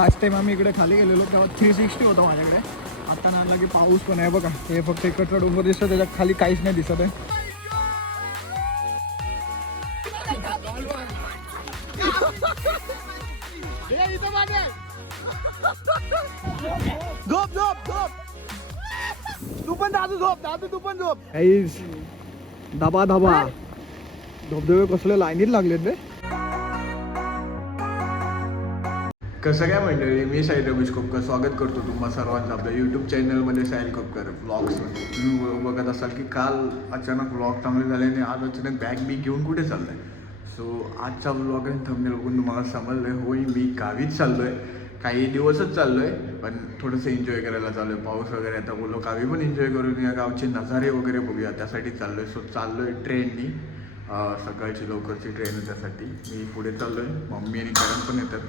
Last time आम्ही इकडे खाली गेलेलो तेव्हा 360 होता माझ्याकडे. आता ना की पाऊस पण आहे बघा. हे फक्त इकडचा डोंगर दिसतं, त्याच्या खाली काहीच नाही दिसत आहे. झोप झोप झोप तू पण दादू झोप. दादू तू पण झोप. धाबा धाबा धबधबे कसले लाईनीत लागलेत रे. कसं काय मंडळी, मी साहिल रमेश कोपकर स्वागत करतो तुम्हा सर्वांचं आपल्या यूट्यूब चॅनलमध्ये. साहिल कोपकर व्लॉग्समध्ये तुम्ही बघत असाल की काल अचानक व्लॉग चांगले झाले आणि आज अचानक बॅग बी घेऊन कुठे चाललं आहे. सो आजचा व्लॉग आणि थंबनेल बघून तुम्हाला समजलं आहे, होय मी गावीच चाललो आहे. काही दिवसच चाललो आहे पण थोडंसं एन्जॉय करायला चाललो आहे. पाऊस वगैरे आता बोललो गावी पण एन्जॉय करून या गावचे नजारे वगैरे बघूया त्यासाठी चाललो आहे. सो चाललो आहे ट्रेननी. सकाळची लवकरची ट्रेन आहे त्यासाठी मी पुढे चाललो आहे. मम्मी आणि करण पण येतात.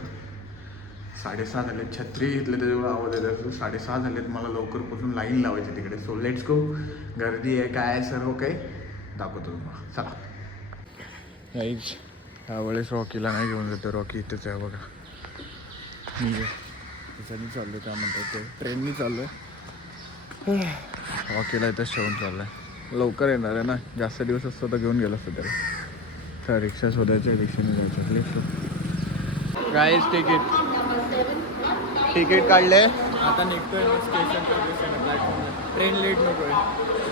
6:30 झाले. छत्री घेतले त्याच्यामुळे आवाज येत असतो. 6:30 झालेत. मला लवकरपासून लाईन लावायची तिकडे. So let's go. गर्दी आहे काय आहे सर्व काही दाखवतो तुम्हाला. चला नाहीच यावेळेस रॉकीला नाही घेऊन जातो. रॉकी इथेच आहे बघा. मी त्याच्यानी चाललो आहे. काय म्हणतात ते ट्रेननी चाललो आहे. रॉकीला इथंच ठेवून चाललं आहे. लवकर येणार आहे ना. जास्त दिवस असतो तर घेऊन गेलो असतो तरी. तर रिक्षा शोधायचं, रिक्षाने जायचं. लेट्स गाईज तिकीट काढले. आता निघतोय स्टेशन प्लॅटफॉर्मला. ट्रेन लेट नको आहे.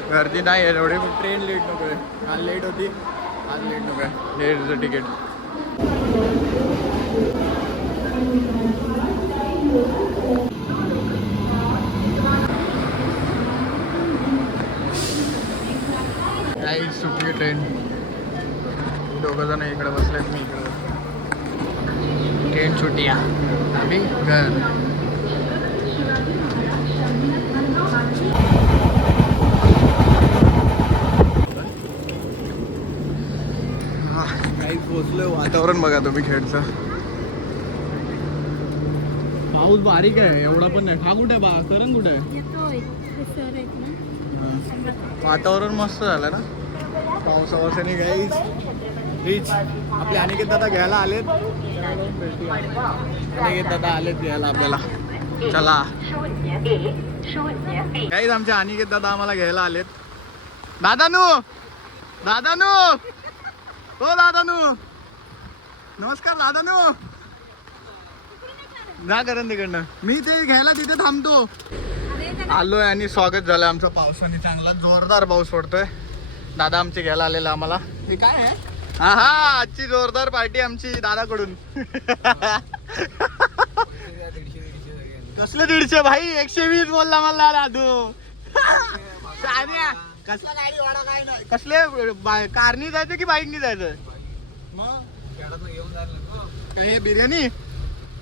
गर्दी नाही आहे एवढी पण ट्रेन लेट नको आहे. काल लेट होती, आज लेट नको आहे. लेटचं तिकीट. काही सुटली ट्रेन. दोघं जण इकडे बसलेत, मी इकडे बसलो. ट्रेन सुटी आम्ही घर. काही पोचलोय. वातावरण बघा तुम्ही खेडचं. पाऊस बारीक आहे एवढा पण नाही. हा कुठे बा करण कुठे आहे. वातावरण मस्त झालं ना पावसावासाने. गाईज हीच आपले अनिकेत दादा घ्यायला आलेत. अनिकेत दादा आलेत घ्यायला आपल्याला. चला गाईज आमच्या अनिकेत दादा आम्हाला घ्यायला आलेत. दादानू दादानू हो दादानू नमस्कार. दादानू जा करण तिकडनं. मी ते घ्यायला तिथे थांबतो. आलोय आणि स्वागत झालं आमचं पावसाने. चांगला जोरदार पाऊस पडतोय. दादा आमचे घ्यायला आलेला आम्हाला. ते काय आहे. हा हा आजची जोरदार पार्टी आमची दादाकडून. कसले 150 भाई. 120 बोलला मला दादू. कसला गाडी वाडा काय नाही. कसले कारनी जायचं की बाईकनी जायचं. मग हे बिर्याणी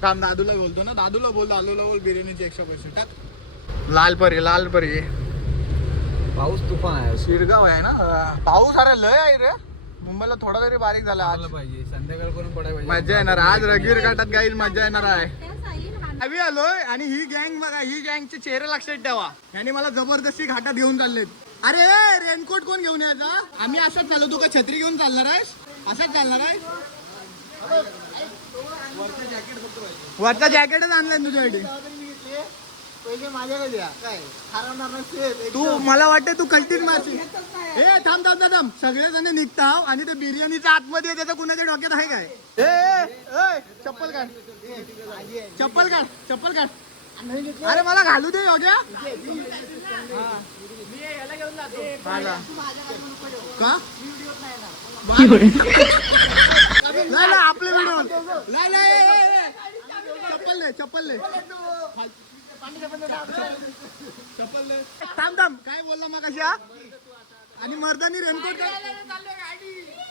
थांब दादूला बोलतो ना. दादूला बोल बिर्याणीची 100 पैसे टाक. लालपरी लालपरी. पाऊस तुफान आहे. शिरगाव आहे ना. पाऊस अरे लय आहे रे. मुंबईला थोडा तरी बारीक झाला. आज पाहिजे संध्याकाळ करून पडायला पाहिजे. मजा येणार आज. रगीर घाटात गाईल मजा येणार आहे. आम्ही आलोय आणि ही गँग बघा. ही गँगचे चेहरे लक्षात ठेवा. यांनी मला जबरदस्ती घाटात घेऊन चाललेत. अरे रेनकोट कोण घेऊन यायचा. आम्ही असंच चाललो. तू का छत्री घेऊन चालणार आहेस. असंच चालणार आहेस. वरचा जॅकेटच आणलाय तुझ्यासाठी. तू मला वाटतं तू कल्टीच मारशील. हे थांब थांब थांब. सगळेजण निघताव आणि ते बिर्याणीच्या आतमध्ये त्याच्या कुणाच्या डोक्यात आहे काय. चप्पल काढ. चप्पल काढ. चप्पल काढ. अरे मला घालू दे योग्य. का नाही आपले व्हिडिओ नाही. चप्पल ले चप्पल ले. चप्पल थांब थांब. काय बोलला मग कशा. आणि मर्दानी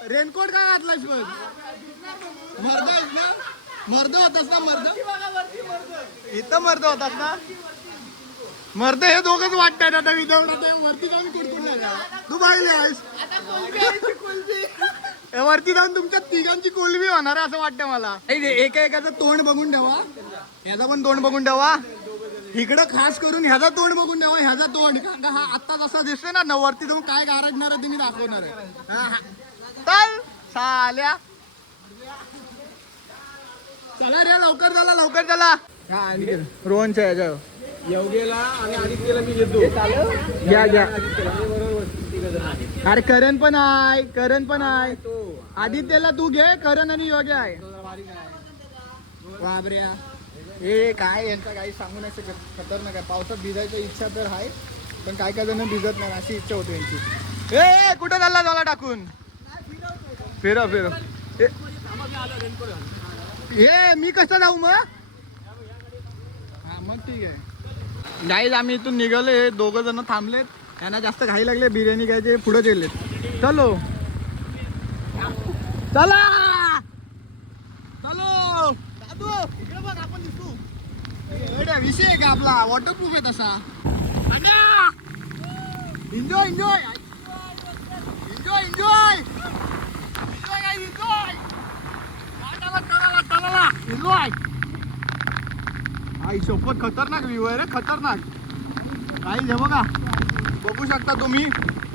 रेनकोट काय घातलास बघ. मर्द आहेस ना. मर्द होतास ना. मर्द इथं मर्द होतास ना. मर्द हे दोघंच वाटतात आता. विदाऊट वरती जाऊन कुठकुठला तू पाहिले आहेस. वरती जाऊन तुमच्या तिघांची कोलबी होणार आहे असं वाटतं मला. एका एकाचं तोंड बघून ठेवा. ह्याचा पण तोंड बघून ठेवा. इकडं खास करून ह्याचा तोंड बघून ठेवा. ह्याचा तोंड कारण का हा आत्ता जसा दिसतोय ना वरती जाऊन काय गारडणार आहे तुम्ही दाखवणार आहे. चल साल्या. चला रे लवकर चला लवकर चला. रोहनच्या ह्याच्या योगेला आणि आदित्यला मी घेतो. घ्या घ्या. बरोबर अरे करण पण आहे आदित्यला तू घे, करण आणि योग्य आहे. बाबऱ्या हे काय यांचा काही सांगू नाही शकत. खतरनाक आहे. पावसात भिजायची इच्छा तर आहे, पण काय काय जण भिजत नाही अशी इच्छा होते यांची. ए कुठं चालला झाला टाकून फिरव ए मी कसं जाऊ मग? हा मग ठीक आहे. गाईज आम्ही इथून निघाले. हे दोघं जण थांबलेत, त्यांना जास्त घाई लागले बिर्याणी घ्यायचे, पुढे गेलेत. चलो चला चलो दादू इकडे बघ, आपण दिसतो. एवढा विषय आहे का आपला? वॉटरप्रूफ आहे तसा. Enjoy enjoy enjoy enjoy enjoy enjoy. आई सोबत खतरनाक व्ह्यू आहे रे, खतरनाक. काही हे बघा, बघू शकता तुम्ही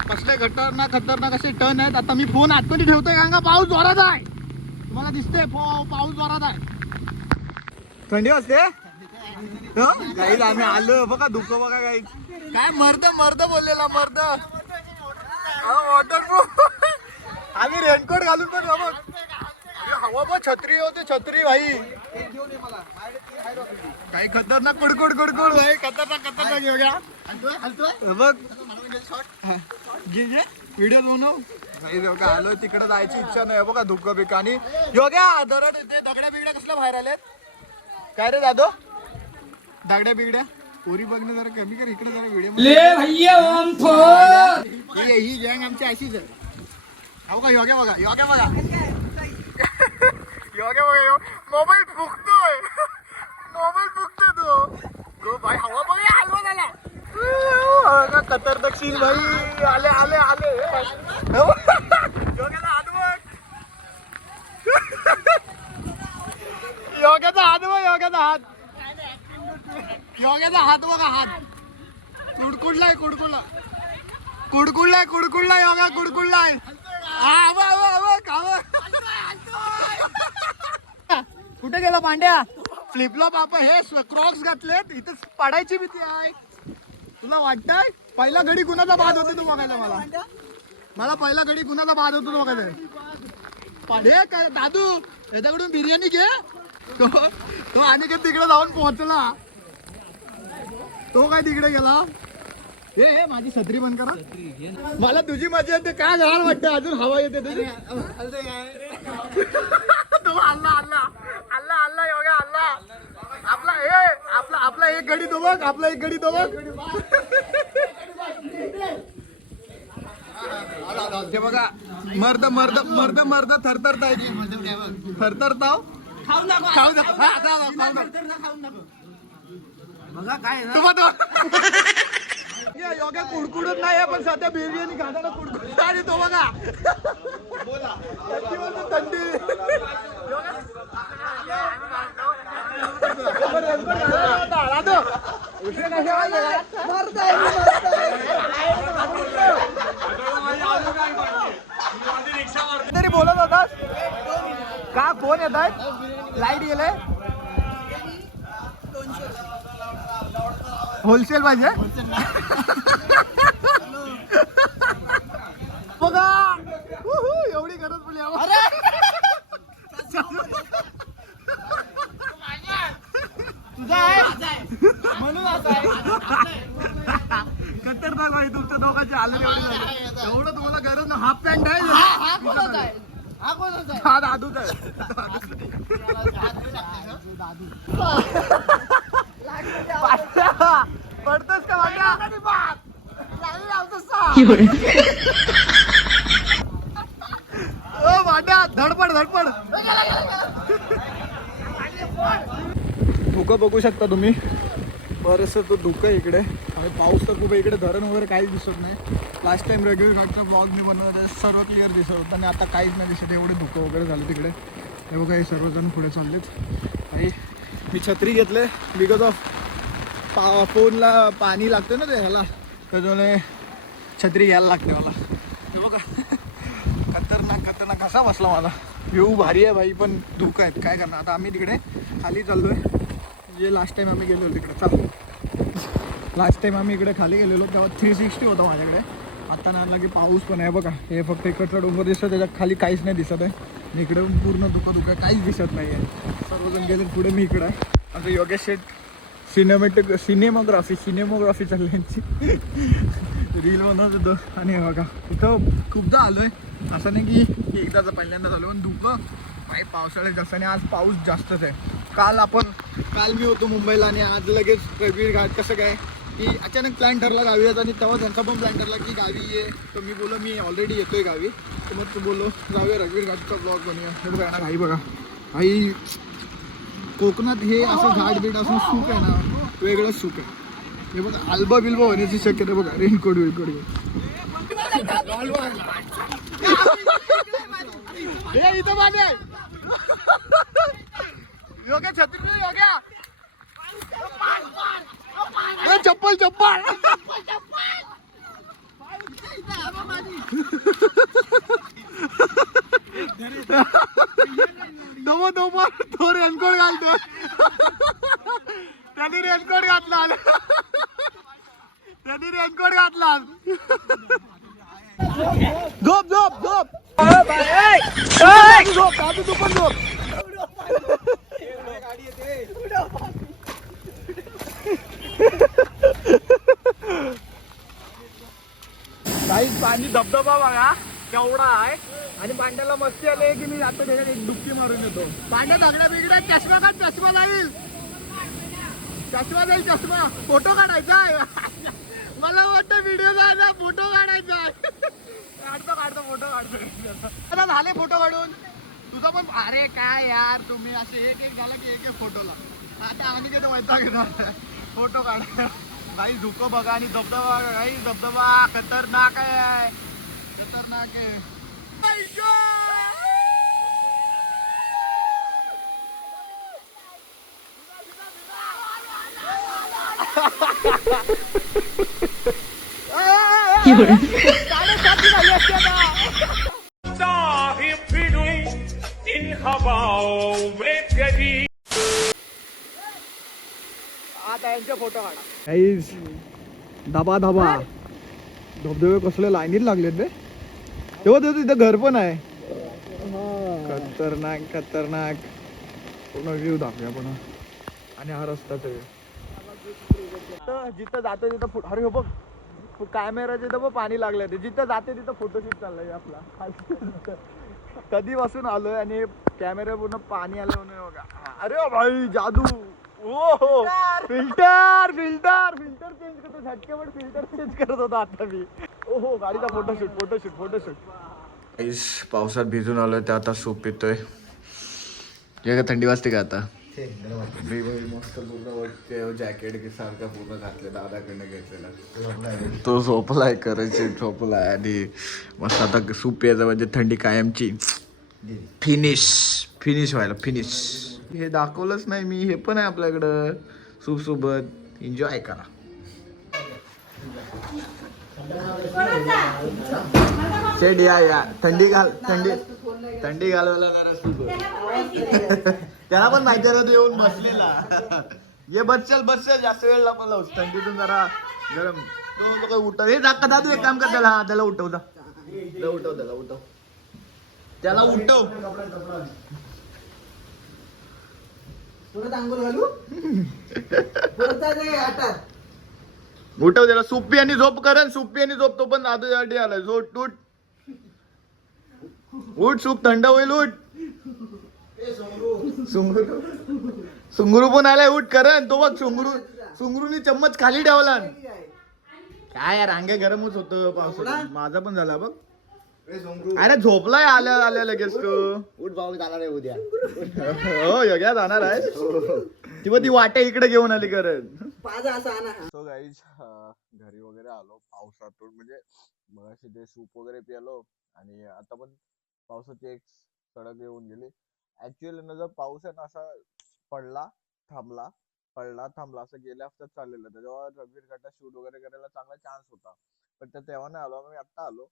कसले खतरनाक असे टर्न आहेत. आता मी फोन आतमध्ये ठेवतोय कारण का पाऊस जोरात आहे. तुम्हाला दिसते पाऊस जोरात आहे. थंडी वाजते. काही आम्ही आलो बघा, धुकं बघा. काही काय मर्द बोललेला मर्द. वॉटरप्रूफ. आम्ही रेनकोट घालून पण बघ, हवा पण छत्री होते, छत्री भाई. काही खतरनाक कुडकुड भाई, खतरनाक घेऊ घ्या बघ. व्हिडिओ बनव का. आलो तिकडे जायची इच्छा नाही बघा, धुकं बिक. आणि योग्या दरड येते. दगड्या बिगड्या कसल्या बाहेर आल्यात काय रे दादो? दगड्या बिगड्या पोरी बघणं जरा कमी कर. इकडे जरा व्हिडिओ ही गँग आमची अशीच आहे. हो का योग्या बघा, योग्या बघा मोबाईल फुकतोय तो भाई. हवा बघ, हलवा झाला. खतरनाक सीन भाई. आले योग्याचा हात बघ, योग्याचा हात बघा. हात कुडकुडलाय योगा कुडकुडलाय. कुठे गेला पांड्या? फ्लिपफ्लॉप आपण हे क्रॉक्स घातलेत, इथं पडायची भीती आहे. तुला वाटतंय पहिला घडी कुणाचा बाद होतो तो बघायला? मला पहिला घडी कुणाचा बाद होतो तो बघायला. पाडे काय दादू, याच्याकडून बिर्याणी घे. तो आणि का तिकडे जाऊन पोहोचला. तो काय तिकडे गेला? हे माझी छत्री बंद करा. मला तुझी मजा येते काय घाल वाटते. अजून हवा येते तुझी. तो अल्ला योगा अल्ला. आपला एक गडी तो बघ, ते बघा. मर्द थरथरताव. खाऊ बघा काय योग्य कुडकुडत नाही, पण सध्या बिर्याणी खाताना कुडकुड. आणि तो बघा थंडी. तरी बोलत होतास का? फोन येत आहेत, लाईट गेले. होलसेल पाहिजे बघा. एवढी गरज पडली. खतरनाक भाई तुमच्या दोघांची हालत एवढी झाली. एवढं तुम्हाला गरज ना. हाफ पॅन्ट आहे. हा दादूच आहे. पडतोस का माझ्या? धडपड धुकं बघू शकता तुम्ही. बरंचसं तो धुकं इकडे. आणि पाऊस तर खूप इकडे. धरण वगैरे काहीच दिसत नाही. लास्ट टाइम रेग्युलर घाटचा ब्लॉग मी बनवला, सर्व क्लिअर दिसत होतं आणि आता काहीच नाही दिसत. एवढे धुकं वगैरे झालं तिकडे. हे बघा, हे सर्वजण पुढे चाललेत. आणि मी छत्री घेतले बिकॉज ऑफ फोनला पाणी लागतं ना ते ह्याला, त्याच्यामुळे छत्री घ्यायला लागते मला. हे बघा खतरनाक कसा बसला माझा. व्ह्यू भारी आहे भाई, पण धुकं आहेत. काय करणार आता. आम्ही तिकडे खाली चाललोय. जे लास्ट टाइम आम्ही गेलेलो तिकडे चला. लास्ट टाइम आम्ही इकडे खाली गेलेलो तेव्हा 360 होता माझ्याकडे. आता ना की पाऊस पण आहे बघा. हे फक्त इकडचा डोंगर दिसतं, त्याच्यात खाली काहीच नाही दिसत आहे. आणि इकडे पूर्ण धुकं काहीच दिसत नाही आहे. सर्वजण गेले पुढे, मी इकडे आहे. आता योगेश शेट सिनेमोग्राफी चालली यांची. रील बनवत होतो. आणि बघा इथं खूपदा आलोय, असं नाही की एकदाच पहिल्यांदा झालो. पण धुकं काही पावसाळ्यात जास्त आणि आज पाऊस जास्तच आहे. काल मी होतो मुंबईला आणि आज लगेच रघुवीर घाट. कसं काय की अचानक प्लॅन ठरला गावी यायचा आणि तेव्हा त्यांचा पण प्लॅन ठरला की गावी ये. तर मी बोललो मी ऑलरेडी येतोय गावी. तर मग तू बोललो जाऊया रघुवीर घाटचा ब्लॉग बनवूया. हे बघा ना भाई, बघा भाई कोकणात हे असं घाट बीट असं सुख आहे ना, वेगळंच सुख आहे. हे बघा आल्बा बिल्बा होण्याची शक्यता बघा. रेनकोट इथं माझे योग्या छत्री योग्या चप्पल तो रेनकोट घालतो. त्यांनी रेनकोट घातला. झोप तू पण झोप. काहीच पाणी धबधबा बघा केवढा आहे. आणि पांड्याला मस्ती आली की मी आता त्याच्यात एक डुबकी मारून येतो. पांड्या दगड्या बिगड्या चष्मा जाईल. चष्मा फोटो काढायचा आहे. मला वाटतं व्हिडिओ जायचा, फोटो काढायचा आहे. काढतो फोटो आता झाले फोटो काढून. तुझं पण अरे काय यार, तुम्ही असे एक झाला की एक फोटोला. आता आणि तिथं माहिती घेणार फोटो काढ. काही धुकं बघा आणि धबधबा, काही धबधबा खतरनाक आहे. आता यांचे फोटो काढा. धाबा धबधबे कसले लाईनीत लागलेत बे. तेव्हा तिथं घर पण आहे. खतरनाक पूर्ण व्ह्यू दाखवूया आपण. आणि हा रस्ताच आहे जिथं जातो तिथं. अरे हो बघ कॅमेराचे तर पाणी लागलं ते. जिथं जाते तिथं फोटोशूट चाललंय आपला. कधीपासून आलोय आणि कॅमेरा पूर्ण पाणी आलं म्हणून बघा. अरे भाई जादू. ओ फिल्टर चेंज करतो. झटकेवर फिल्टर चेंज करत होता आता मी. ओहो गाडीचा फोटोशूट. पावसात भिजून आलोय ते आता सूप पितोय. का थंडी वाजते का आता. मस्त पूर्ण जॅकेट सारखा पूर्ण घातले, दादाकडनं घेतलेला. तो झोपलाय आणि मस्त आता सूप प्यायचं म्हणजे थंडी कायमची फिनिश व्हायला. हे दाखवलंच नाही मी. हे पण आहे आपल्याकडं सूप सोबत. एन्जॉय करा. शेड या थंडी घालवायला त्याला पण माहिती आहे तू येऊन बसलेला. ये बसचल जास्त वेळ लागला. थंडीतून जरा गरम तो उठव. हे दादू एक काम कर, त्याला उठव. त्याला उठव. उठव त्याला. सुप्पी आणि झोप तो पण दादूसाठी आलाय. उठ सूप थंड होईल. उठ. सुंगरू पण आलाय. उठ करण. तो बघ सुंगरूनी चम्मच खाली ठेवला. काय यार अंगे गरमच होतं पावसाळ्यात. माझा पण झाला बघ. अरे झोपलाय आल्या लगेच तू. उठ भाऊ जाणार आहे उद्या. हो योग्या जाणार आहे. ती वाटे इकडे घेऊन आली करत. सो गाईज घरी वगैरे आलो पावसातून. म्हणजे मगाशी ते सूप वगैरे प्यालो आणि आता पण पावसाची एक सडक येऊन गेली. ऍक्च्युअली ना जर पाऊस आहे ना असा पडला थांबला असं गेल्या हफ्त्यात चाललेलं. त्याच्यावर रघुवीर घाटात शूट वगैरे करायला चांगला चान्स होता. पण तेव्हा नाही आलो. मी आता आलो.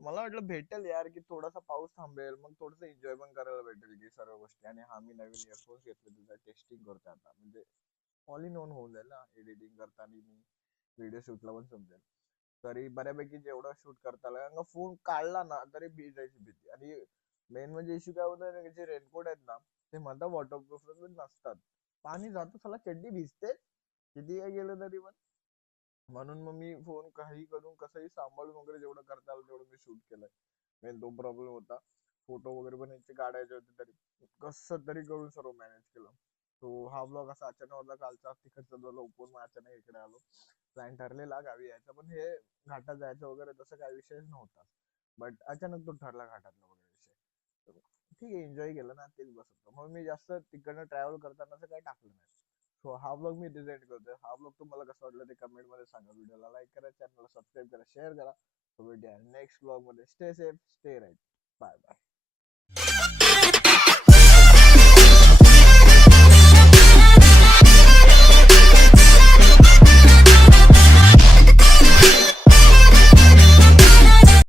मला वाटलं भेटेल यार की थोडासा पाऊस थांबेल, मग थोडंसं एन्जॉय पण करायला भेटेल की सर्व गोष्टी. आणि हा मी नवीन इयरफोन्स घेतले, त्याचा टेस्टिंग करतोय आता. म्हणजे ऑल इन वन होऊन जाईल ना, एडिटिंग करताना मी व्हिडिओ शूटला पण समजेल. तरी बऱ्यापैकी जेवढं शूट करता आलं, कारण फोन काढला ना तरी भिजायची भीती. आणि मेन म्हणजे इश्यू काय होतं ना, जे रेनकोट आहेत ना ते म्हणतात वॉटरप्रूफ नसतात. पाणी जातं साला चड्डी भिजते किती काय गेलं तरी पण. म्हणून मग मी फोन काही करून कसंही सांभाळून वगैरे जेवढं करता आलं तेवढं मी शूट केलंय. मेन तो प्रॉब्लेम होता. फोटो वगैरे पण यांचे काढायचे होते, तरी कसं तरी करून सर्व मॅनेज केलं. तो हा ब्लॉग असा अचानक होता कालचा, तिकडचा जो लवकर मग अचानक इकडे आलो. प्लॅन ठरलेला गावी यायचा, पण हे घाटात जायचं वगैरे तसं काही विषयच नव्हता. बट अचानक तो ठरला घाटातला वगैरे विषय. तर ठीक आहे, एन्जॉय केलं ना तेच बस होतं. मग मी जास्त तिकडनं ट्रॅव्हल करताना असं काही टाकलं नाही. सो हा ब्लॉग मी इथे एंड करतोय. हा ब्लॉग तुम्हाला कसा वाटला ते कमेंट मध्ये सांगा. व्हिडिओला लाईक करा, चॅनलला सबस्क्राईब करा, शेअर करा. तो भेटूया नेक्स्ट ब्लॉग मध्ये. Stay safe, stay right. Bye bye.